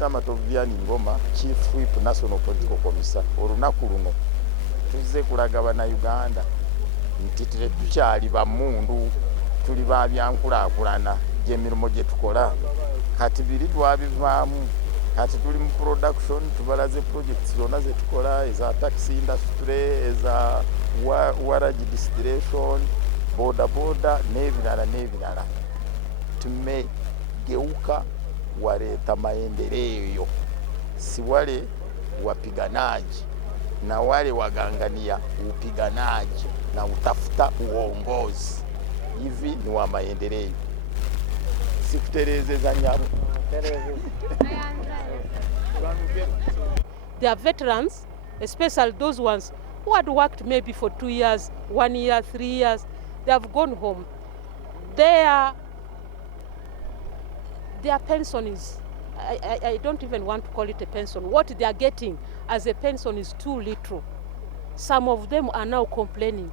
Peter Matoviani Ngoma, Chief Whip National Political Commissar, olunaku luno tuzze kulaga bannayuganda nti tukyali ba Mmundu, tuli ba byankulaakulana gy'emirimu gye tukola. Kati biri twabivaamu, kati tuli mu production, tubalaze projects zonna ze tukola eza taxi industry, eza waragi distillation, boda n'ebirala. Tumegeuka waleta maendeleo, si wale wapiganaji na wale wagangania upiganaji na utafuta uongozi. Hivi ni wa maendeleo, sikutelezeza nyamu. They are veterans, especially those ones who had worked maybe for 2 years, 1 year, 3 years. They have gone home. Their pension is, I don't even want to call it a pension. What they are getting as a pension is too little. Some of them are now complaining.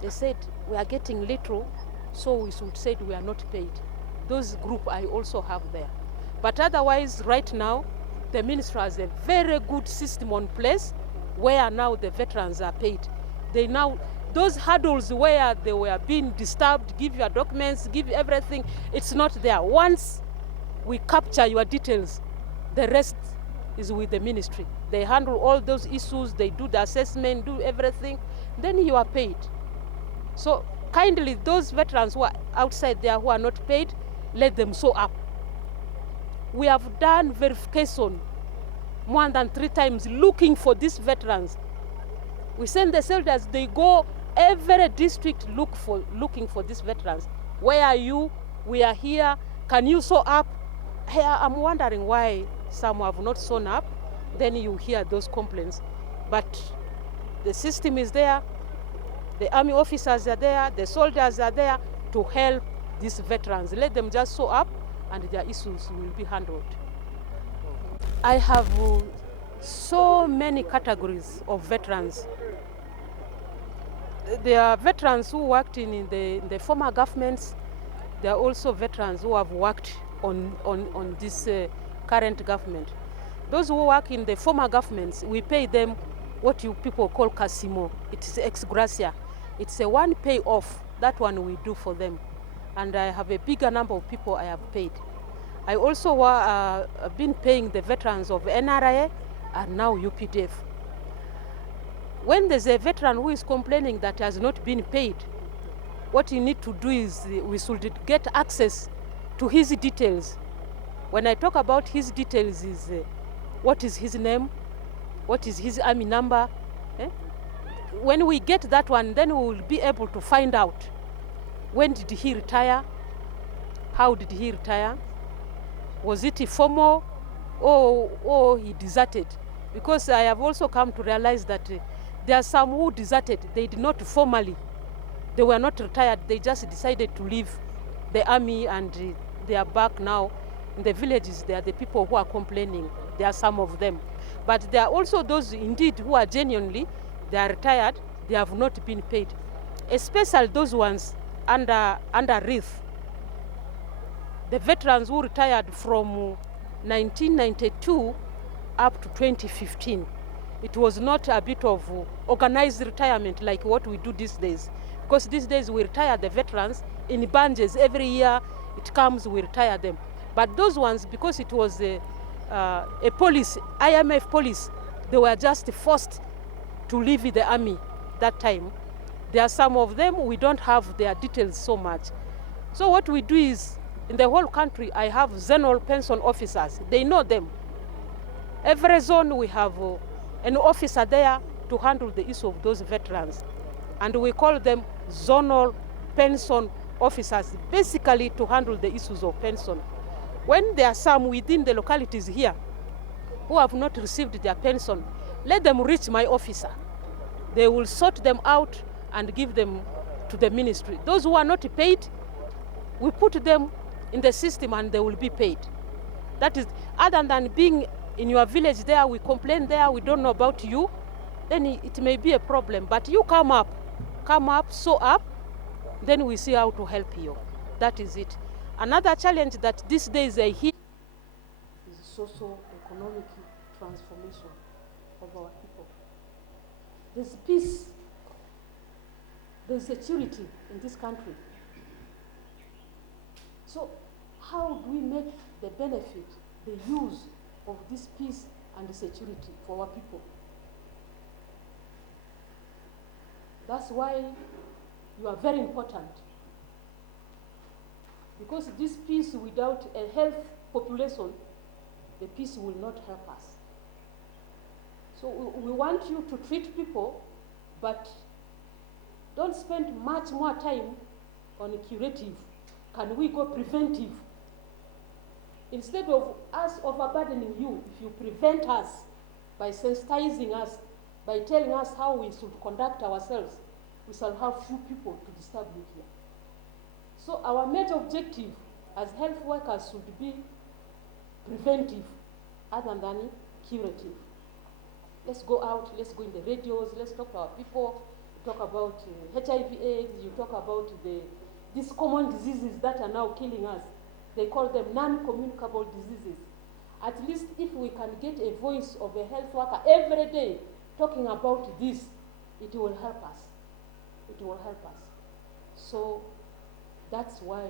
They said, we are getting little, so we should say we are not paid. Those group I also have there. But otherwise, right now, the ministry has a very good system on place where now the veterans are paid. They now, those hurdles where they were being disturbed, give your documents, give everything, it's not there. Once we capture your details, the rest is with the ministry. They handle all those issues, they do the assessment, do everything, then you are paid. So kindly, those veterans who are outside there who are not paid, let them show up. We have done verification more than 3 times looking for these veterans. We send the soldiers, they go every district looking for these veterans. Where are you? We are here. Can you show up? Hey, I'm wondering why some have not shown up. Then you hear those complaints. But the system is there. The army officers are there. The soldiers are there to help these veterans. Let them just show up and their issues will be handled. I have so many categories of veterans. There are veterans who worked in the former governments. There are also veterans who have worked on this current government. Those who work in the former governments, we pay them what you people call casimo. It's ex gratia. It's a one pay off. That one we do for them. And I have a bigger number of people I have paid. I also have been paying the veterans of NRA and now UPDF. When there's a veteran who is complaining that has not been paid, what you need to do is we should get access to his details. When I talk about his details is what is his name, what is his army number. When we get that one, then we will be able to find out when did he retire, how did he retire, was it formal or he deserted. Because I have also come to realize that there are some who deserted, they did not formally, they were not retired, they just decided to leave the army and they are back now. In the villages, there are the people who are complaining. There are some of them. But there are also those indeed who are genuinely, they are retired, they have not been paid. Especially those ones under wreath. The veterans who retired from 1992 up to 2015. It was not a bit of organized retirement like what we do these days. Because these days we retire the veterans in bunches. Every year it comes, we retire them. But those ones, because it was a police, IMF police, they were just forced to leave the army that time. There are some of them, we don't have their details so much. So what we do is, in the whole country, I have zonal pension officers. They know them. Every zone we have an officer there to handle the issue of those veterans. And we call them zonal pension officers, basically to handle the issues of pension. When there are some within the localities here who have not received their pension, let them reach my officer. They will sort them out and give them to the ministry. Those who are not paid, we put them in the system and they will be paid. That is, other than being in your village there, we complain there, we don't know about you, then it may be a problem. But you come up, show up, then we see how to help you. That is it. Another challenge that these days I hear is socio-economic transformation of our people. There's peace, there's security in this country. So how do we make the benefit, the use of this peace and the security for our people? That's why you are very important. Because this peace without a healthy population, the peace will not help us. So we want you to treat people, but don't spend much more time on curative. Can we go preventive? Instead of us overburdening you, if you prevent us by sensitizing us, by telling us how we should conduct ourselves, we shall have few people to disturb you here. So our major objective as health workers should be preventive other than curative. Let's go out, let's go in the radios, let's talk to our people, talk about HIV/AIDS, you talk about these common diseases that are now killing us. They call them non-communicable diseases. At least if we can get a voice of a health worker every day talking about this, it will help us. It will help us. So that's why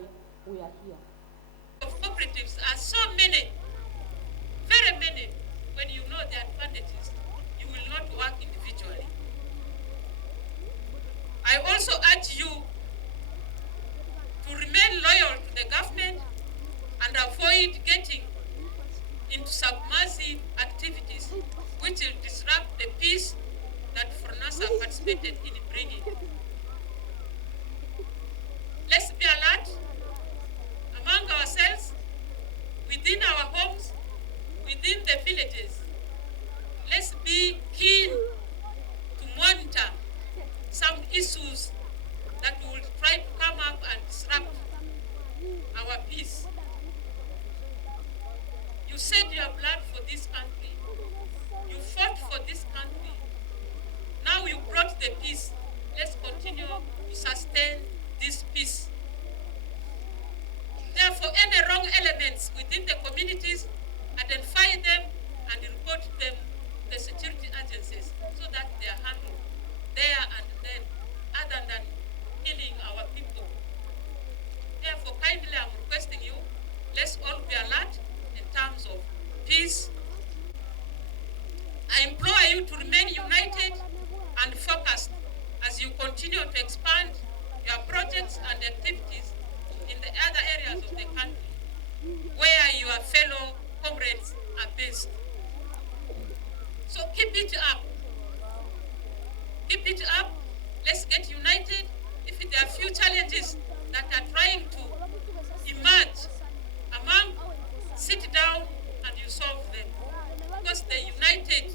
we are here. Cooperatives are so many, very many. When you know the advantages, you will not work individually. I also urge you to remain loyal to the government and avoid getting into subversive activities which will disrupt the peace that FORNASA participated in bringing. Let's be alert among ourselves, within our homes, within the villages. Let's be keen to monitor some issues that will try to come up and disrupt our peace. You shed your blood for this country. You fought for this country. Now you brought the peace. Let's continue to sustain this peace. Therefore, any wrong elements within the communities, identify them and report them to the security agencies so that they are handled there and then, other than killing our people. Therefore, kindly I'm requesting you, let's all be alert in terms of peace. I implore you to remain united and focused as you continue to expand your projects and activities in the other areas of the country where your fellow comrades are based. So keep it up. Keep it up. Let's get united. If there are few challenges that are trying to emerge among, sit down and you solve them. Because the united